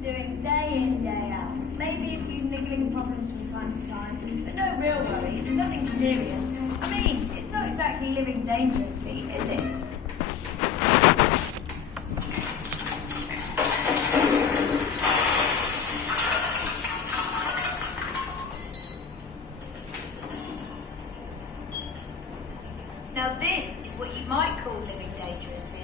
doing day in, day out. Maybe a few niggling problems from time to time, but no real worries, nothing serious. I mean, it's not exactly living dangerously, is it? Now this is what you might call living dangerously.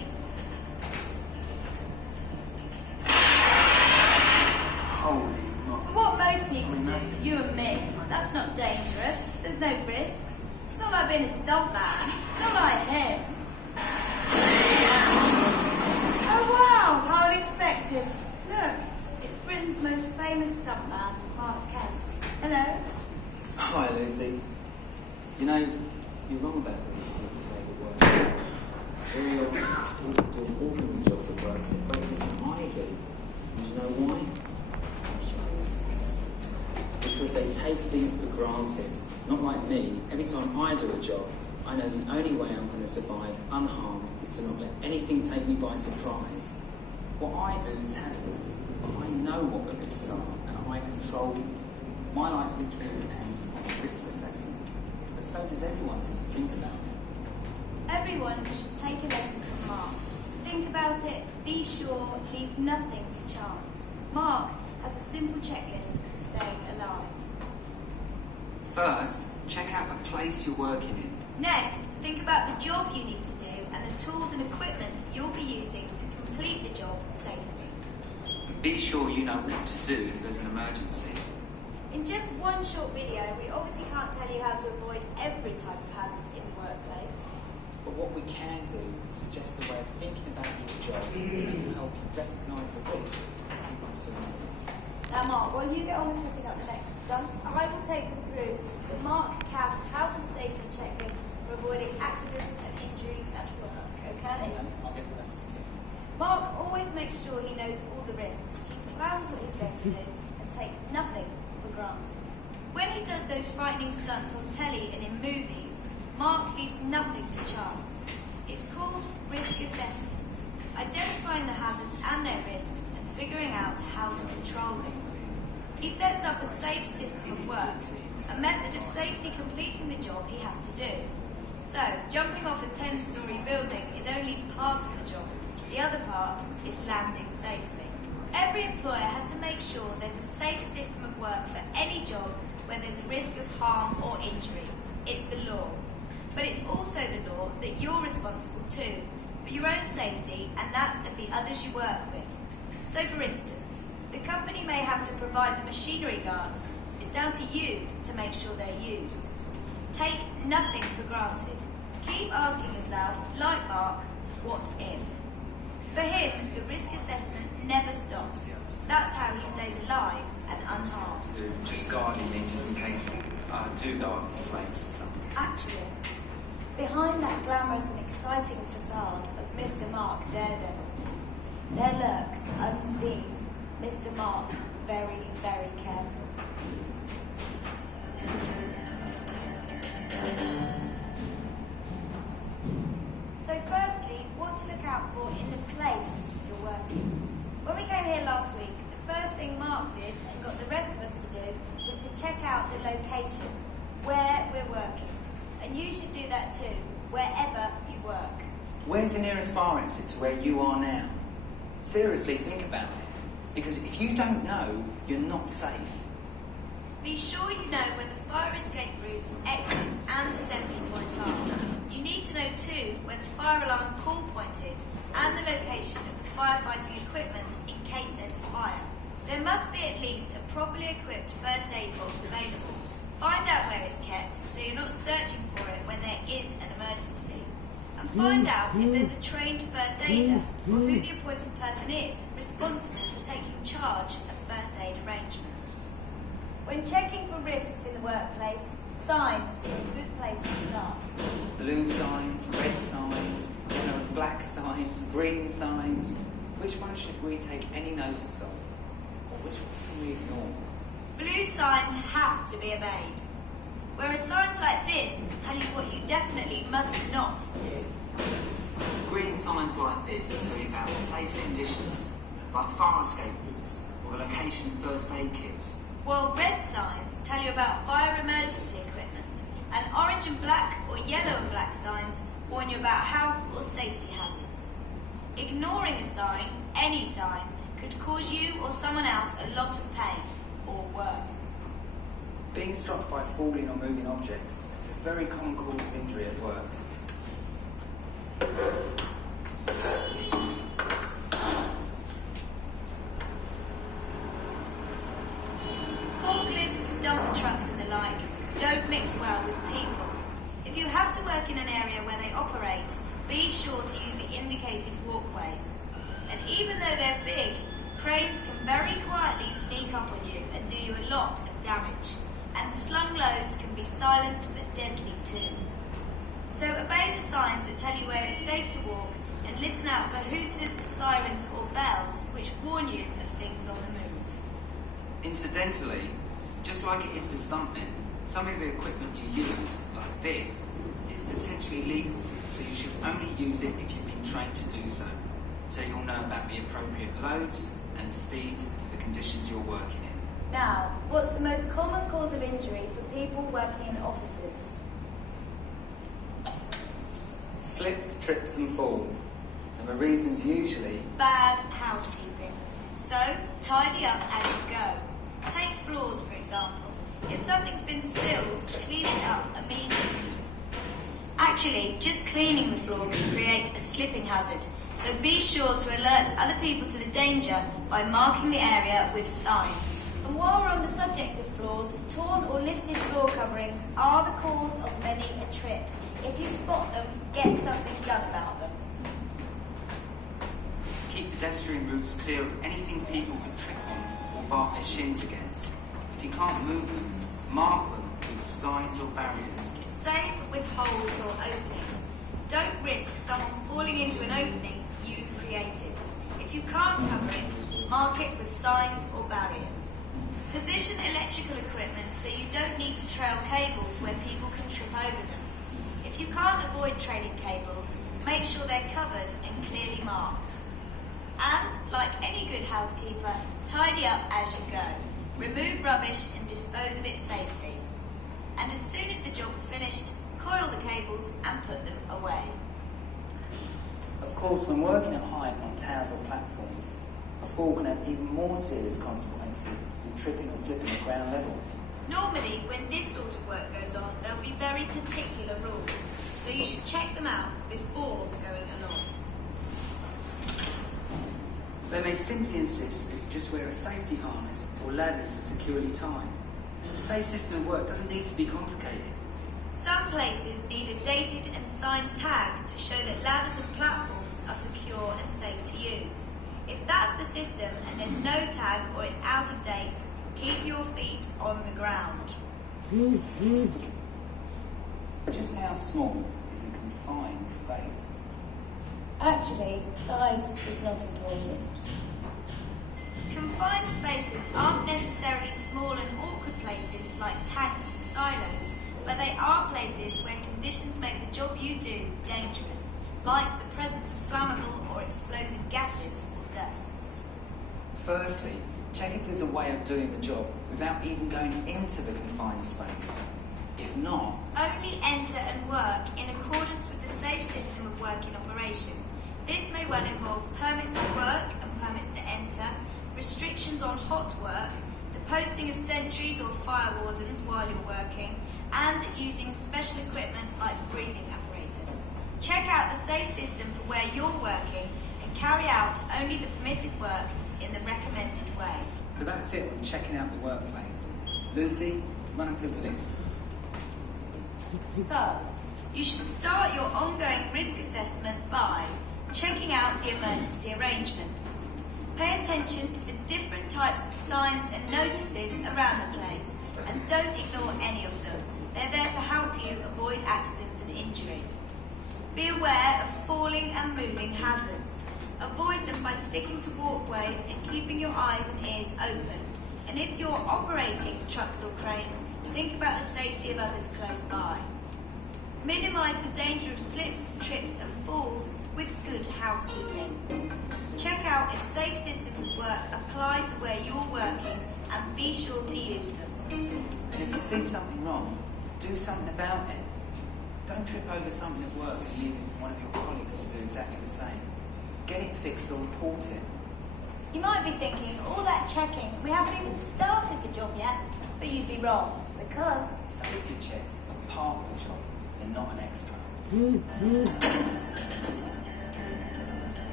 Holy moly. What most people do, you and me, that's not dangerous. There's no risks. It's not like being a stuntman. Not like him. Oh wow, how unexpected. Look, it's Britain's most famous stuntman, Mark Cass. Hello. Hi, Lucy. You know, you're wrong about what these people say at work. Very often, people doing ordinary jobs at work are better than I do. And you know why? Because they take things for granted. Not like me. Every time I do a job, I know the only way I'm going to survive unharmed is to not let anything take me by surprise. What I do is hazardous, but I know what the risks are, and I control them. My life literally depends on risk assessment. But so does everyone's if you think about it. Everyone should take a lesson from Mark. Think about it, be sure, leave nothing to chance. Mark has a simple checklist for staying alive. First, check out the place you're working in. Next, think about the job you need to do and the tools and equipment you'll be using to complete the job safely. And be sure you know what to do if there's an emergency. In just one short video, we obviously can't tell you how to avoid every type of hazard in the workplace. But what we can do is suggest a way of thinking about your job that will help you recognise the risks and keep on to them. Now Mark, while you get on with setting up the next stunt, I will take them through the Mark Cass Health and Safety Checklist for avoiding accidents and injuries at work, okay? I'll get the rest of the kit. Mark always makes sure he knows all the risks, he plans what he's going to do and takes nothing for granted. When he does those frightening stunts on telly and in movies, Mark leaves nothing to chance. It's called risk assessment, identifying the hazards and their risks and figuring out how to control them. He sets up a safe system of work, a method of safely completing the job he has to do. So, jumping off a 10-storey building is only part of the job. The other part is landing safely. Every employer has to make sure there's a safe system of work for any job where there's a risk of harm or injury. It's the law. But it's also the law that you're responsible too, for your own safety and that of the others you work with. So for instance, the company may have to provide the machinery guards. It's down to you to make sure they're used. Take nothing for granted. Keep asking yourself, like Mark, what if? For him, the risk assessment never stops. That's how he stays alive and unharmed. Just guarding me just in case I do go up in flames or something. Actually, behind that glamorous and exciting facade of Mr. Mark Daredevil, there lurks, unseen, Mr. Mark, very, very careful. So firstly, what to look out for in the place you're working. When we came here last week, the first thing Mark did, and got the rest of us to do, was to check out the location, where we're working. And you should do that too, wherever you work. Where's the nearest fire exit to where you are now? Seriously, think about it. Because if you don't know, you're not safe. Be sure you know where the fire escape routes, exits and assembly points are. You need to know too where the fire alarm call point is and the location of the firefighting equipment in case there's a fire. There must be at least a properly equipped first aid box available. Find out where it's kept so you're not searching for it when there is an emergency. And find out if there's a trained first aider or who the appointed person is responsible for taking charge of first aid arrangements. When checking for risks in the workplace, signs are a good place to start. Blue signs, red signs, yellow and black signs, green signs. Which one should we take any notice of? Or which ones can we ignore? Blue signs have to be obeyed, whereas signs like this tell you what you definitely must not do. Green signs like this tell you about safe conditions, like fire escape routes or the location first aid kits. While red signs tell you about fire emergency equipment, and orange and black or yellow and black signs warn you about health or safety hazards. Ignoring a sign, any sign, could cause you or someone else a lot of pain, or worse. Being struck by falling or moving objects is a very common cause of injury at work. Forklifts, dumper trucks and the like don't mix well with people. If you have to work in an area where they operate, be sure to use the indicated walkways. And even though they're big, cranes can very quietly sneak up on you and do you a lot of damage. And slung loads can be silent but deadly too. So obey the signs that tell you where it's safe to walk and listen out for hooters, sirens or bells which warn you of things on the move. Incidentally, just like it is for stuntmen, some of the equipment you use, like this, is potentially lethal, so you should only use it if you've been trained to do so. So you'll know about the appropriate loads and speeds for the conditions you're working in. Now, what's the most common cause of injury for people working in offices? Slips, trips and falls. And the reasons usually Bad housekeeping. So, tidy up as you go. Take floors, for example. If something's been spilled, clean it up immediately. Actually, just cleaning the floor can create a slipping hazard, so be sure to alert other people to the danger by marking the area with signs. And while we're on the subject of floors, torn or lifted floor coverings are the cause of many a trip. If you spot them, get something done about them. Keep pedestrian routes clear of anything people could trip on or bark their shins against. If you can't move them, mark them with signs or barriers. Same with holes or openings. Don't risk someone falling into an opening you've created. If you can't cover it, mark it with signs or barriers. Position electrical equipment so you don't need to trail cables where people can trip over them. If you can't avoid trailing cables, make sure they're covered and clearly marked. And, like any good housekeeper, tidy up as you go. Remove rubbish and dispose of it safely. And as soon as the job's finished, coil the cables and put them away. Of course, when working at height on towers or platforms, a fall can have even more serious consequences than tripping or slipping at ground level. Normally, when this sort of work goes on, there'll be very particular rules, so you should check them out before going aloft. They may simply insist that you just wear a safety harness or ladders are securely tied. A safe system of work doesn't need to be complicated. Some places need a dated and signed tag to show that ladders and platforms are secure and safe to use. If that's the system and there's no tag or it's out of date, keep your feet on the ground. Just how small is a confined space? Actually, size is not important. Confined spaces aren't necessarily small and awkward places like tanks and silos, but they are places where conditions make the job you do dangerous, like the presence of flammable or explosive gases or dusts. Firstly, check if there's a way of doing the job without even going into the confined space. If not, Only enter and work in accordance with the safe system of work in operation. This may well involve permits to work and permits to enter, restrictions on hot work, the posting of sentries or fire wardens while you're working, and using special equipment like breathing apparatus. Check out the safe system for where you're working and carry out only the permitted work in the recommended way. so that's it on checking out the workplace. Lucy, run us through the list. So, you should start your ongoing risk assessment by checking out the emergency arrangements. Pay attention to the different types of signs and notices around the place and don't ignore any of them. They're there to help you avoid accidents and injury. Be aware of falling and moving hazards. Avoid them by sticking to walkways and keeping your eyes and ears open. And if you're operating trucks or cranes, think about the safety of others close by. Minimise the danger of slips, trips and falls with good housekeeping. Check out if safe systems of work apply to where you're working and be sure to use them. And if you see something wrong, do something about it. Don't trip over something at work and leave it for one of your colleagues to do exactly the same. Get it fixed or report it. You might be thinking, all that checking, we haven't even started the job yet. But you'd be wrong, because Safety checks are part of the job, they're not an extra.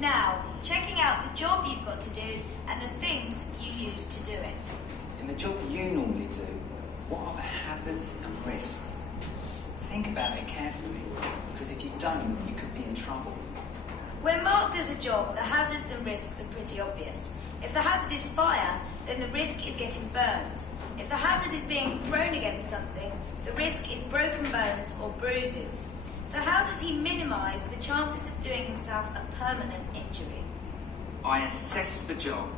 now, checking out the job you've got to do and the things you use to do it. In the job you normally do, what are the hazards and risks? Think about it carefully, because if you don't, you could be in trouble. When Mark does a job, the hazards and risks are pretty obvious. If the hazard is fire, then the risk is getting burned. If the hazard is being thrown against something, the risk is broken bones or bruises. So how does he minimise the chances of doing himself a permanent injury? I assess the job.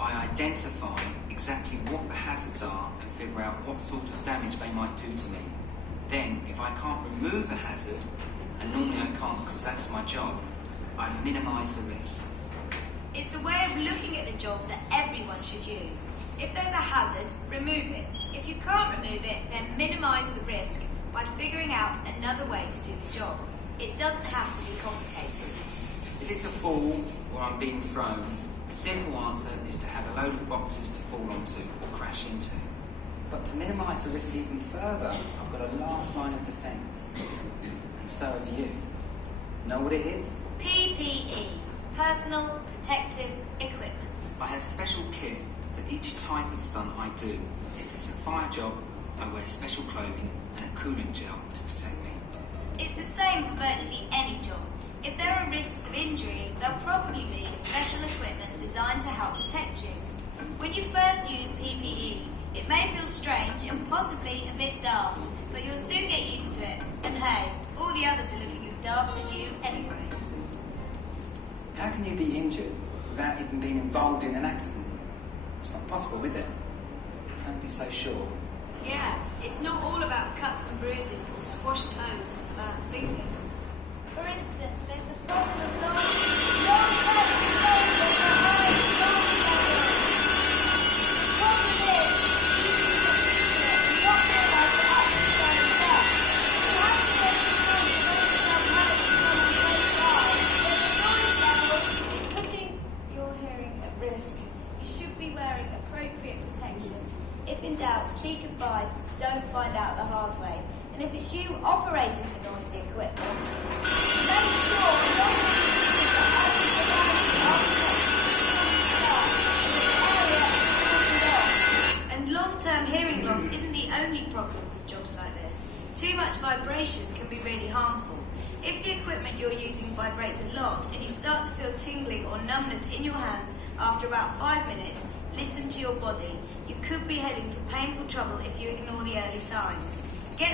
I identify exactly what the hazards are and figure out what sort of damage they might do to me. Then, if I can't remove the hazard, and normally I can't because that's my job, I minimise the risk. It's a way of looking at the job that everyone should use. If there's a hazard, remove it. If you can't remove it, then minimise the risk by figuring out another way to do the job. It doesn't have to be complicated. If it's a fall or I'm being thrown, the simple answer is to have a load of boxes to fall onto or crash into. But to minimise the risk even further, I've got a last line of defence. And so have you. Know what it is? PPE, personal protective equipment. I have special kit for each type of stunt I do. If it's a fire job, I wear special clothing and a coolant gel to protect me. It's the same for virtually any job. If there are risks of injury, there'll probably be special equipment designed to help protect you. When you first use PPE, it may feel strange and possibly a bit daft, but you'll soon get used to it. And hey, all the others are looking as daft as you anyway. How can you be injured without even being involved in an accident? It's not possible, is it? Don't be so sure. Yeah, it's not all about cuts and bruises or squashed toes and burnt fingers. For instance, there's the problem of long-term exposure to high noise levels. The problem is, using the internet and not realise that actually going down. You have to get to the point of when yourself manage to someone close by, that the noise level is putting your hearing at risk. You should be wearing appropriate protection. If in doubt, seek advice, don't find out the hard way. And if it's you operating the noisy equipment, make sure not to use the only provided architecture and long-term hearing loss isn't the only problem with jobs like this. Too much vibration can be really harmful. If the equipment you're using vibrates a lot and you start to feel tingling or numbness in your hands after about 5 minutes, listen to your body. You could be heading for painful trouble if you ignore the early signs.